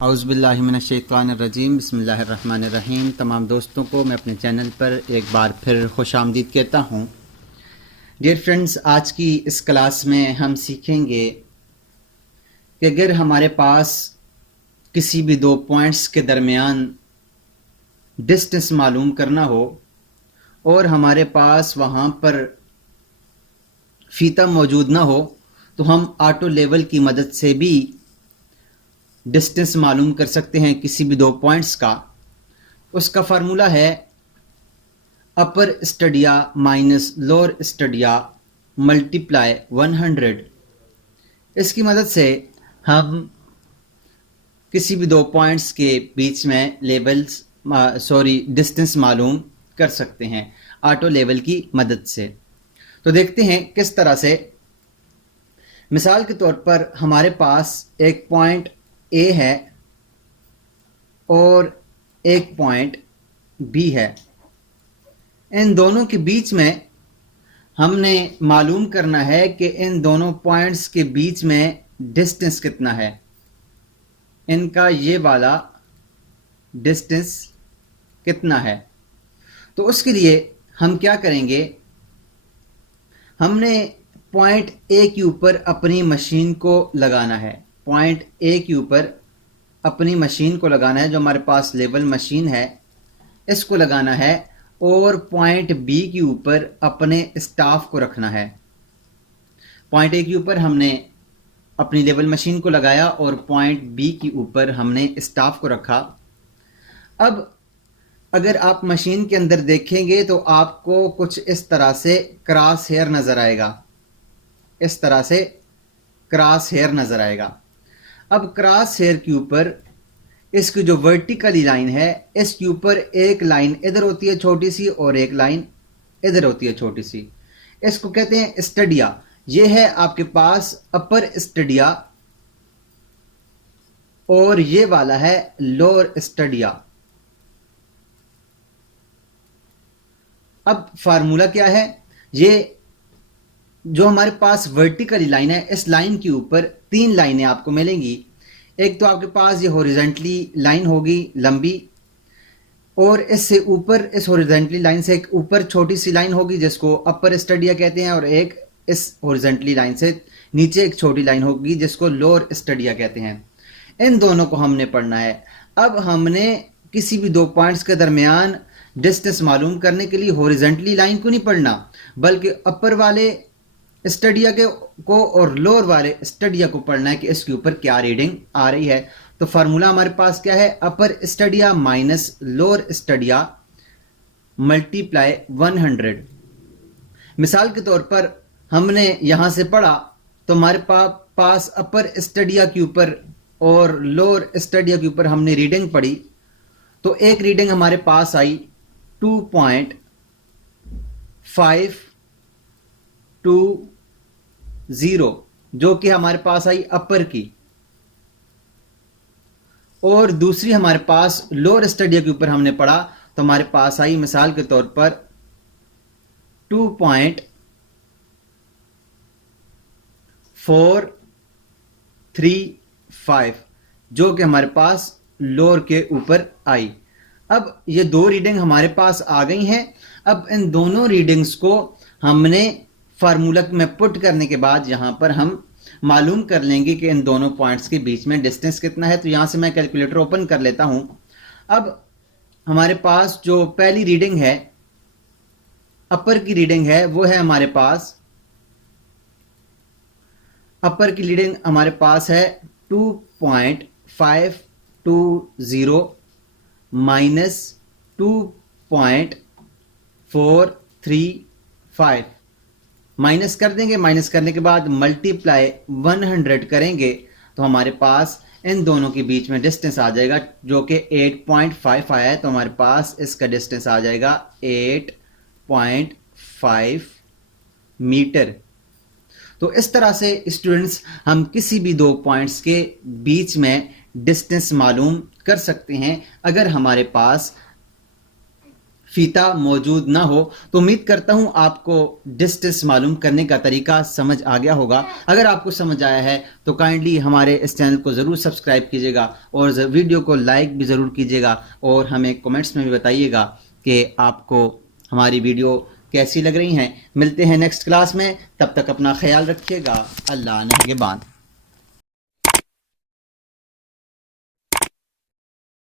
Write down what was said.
औज़ुबिल्लाहिमिनश्शैतानिर्रजीम बिस्मिल्लाहिर्रहमानिर्रहीम। तमाम दोस्तों को मैं अपने चैनल पर एक बार फिर खुशामदीद कहता हूँ। डियर फ्रेंड्स, आज की इस क्लास में हम सीखेंगे कि अगर हमारे पास किसी भी दो पॉइंट्स के दरमियान डिस्टेंस मालूम करना हो और हमारे पास वहाँ पर फीता मौजूद ना हो तो हम ऑटो लेवल की मदद से भी डिस्टेंस मालूम कर सकते हैं किसी भी दो पॉइंट्स का। उसका फार्मूला है अपर स्टडिया माइनस लोअर स्टडिया मल्टीप्लाई 100। इसकी मदद से हम किसी भी दो पॉइंट्स के बीच में डिस्टेंस मालूम कर सकते हैं ऑटो लेवल की मदद से। तो देखते हैं किस तरह से। मिसाल के तौर पर हमारे पास एक पॉइंट ए है और एक पॉइंट बी है। इन दोनों के बीच में हमने मालूम करना है कि इन दोनों पॉइंट्स के बीच में डिस्टेंस कितना है। इनका ये वाला डिस्टेंस कितना है। तो उसके लिए हम क्या करेंगे, हमने पॉइंट ए के ऊपर अपनी मशीन को लगाना है। पॉइंट ए के ऊपर अपनी मशीन को लगाना है, जो हमारे पास लेवल मशीन है इसको लगाना है, और पॉइंट बी के ऊपर अपने स्टाफ को रखना है। पॉइंट ए के ऊपर हमने अपनी लेवल मशीन को लगाया और पॉइंट बी के ऊपर हमने स्टाफ को रखा। अब अगर आप मशीन के अंदर देखेंगे तो आपको कुछ इस तरह से क्रॉस हेयर नज़र आएगा। इस तरह से क्रॉस हेयर नज़र आएगा। अब क्रॉस हेयर के ऊपर इसकी जो वर्टिकली लाइन है, इसके ऊपर एक लाइन इधर होती है छोटी सी और एक लाइन इधर होती है छोटी सी। इसको कहते हैं स्टडिया। ये है आपके पास अपर स्टडिया और ये वाला है लोअर स्टडिया। अब फार्मूला क्या है, ये जो हमारे पास वर्टिकली लाइन है, इस लाइन के ऊपर तीन लाइनें आपको मिलेंगी। एक तो आपके पास ये हॉरिजॉन्टली लाइन होगी लंबी, और इससे ऊपर इस हॉरिजॉन्टली लाइन से एक ऊपर छोटी सी लाइन होगी जिसको अपर स्टडिया कहते हैं, और एक इस हॉरिजॉन्टली लाइन से नीचे एक छोटी लाइन होगी जिसको लोअर स्टडिया कहते हैं। इन दोनों को हमने पढ़ना है। अब हमने किसी भी दो पॉइंट्स के दरमियान डिस्टेंस मालूम करने के लिए हॉरिजॉन्टली लाइन को नहीं पढ़ना, बल्कि अपर वाले स्टडिया को और लोअर वाले स्टडिया को पढ़ना है कि इसके ऊपर क्या रीडिंग आ रही है। तो फार्मूला हमारे पास क्या है, अपर स्टडिया माइनस लोअर स्टडिया मल्टीप्लाई 100। मिसाल के तौर पर हमने यहां से पढ़ा तो हमारे पास अपर स्टडिया के ऊपर और लोअर स्टडिया के ऊपर हमने रीडिंग पढ़ी। तो एक रीडिंग हमारे पास आई 2.520, जो कि हमारे पास आई अपर की, और दूसरी हमारे पास लोअर स्टडिया के ऊपर हमने पढ़ा तो हमारे पास आई मिसाल के तौर पर 2.435, जो कि हमारे पास लोअर के ऊपर आई। अब ये दो रीडिंग हमारे पास आ गई हैं। अब इन दोनों रीडिंग्स को हमने फार्मूला में पुट करने के बाद यहां पर हम मालूम कर लेंगे कि इन दोनों पॉइंट्स के बीच में डिस्टेंस कितना है। तो यहां से मैं कैलकुलेटर ओपन कर लेता हूं। अब हमारे पास जो पहली रीडिंग है, अपर की रीडिंग है, वो है हमारे पास, अपर की रीडिंग हमारे पास है 2.520 माइनस 2.435, माइनस कर देंगे। माइनस करने के बाद मल्टीप्लाई 100 करेंगे तो हमारे पास इन दोनों के बीच में डिस्टेंस आ जाएगा, जो कि 8.5 आया है। तो हमारे पास इसका डिस्टेंस आ जाएगा 8.5 मीटर। तो इस तरह से स्टूडेंट्स हम किसी भी दो पॉइंट्स के बीच में डिस्टेंस मालूम कर सकते हैं अगर हमारे पास फीता मौजूद ना हो। तो उम्मीद करता हूँ आपको डिस्टेंस मालूम करने का तरीका समझ आ गया होगा। अगर आपको समझ आया है तो काइंडली हमारे इस चैनल को ज़रूर सब्सक्राइब कीजिएगा और वीडियो को लाइक भी ज़रूर कीजिएगा और हमें कमेंट्स में भी बताइएगा कि आपको हमारी वीडियो कैसी लग रही हैं। मिलते हैं नेक्स्ट क्लास में, तब तक अपना ख्याल रखिएगा। अल्लाह निगहबान।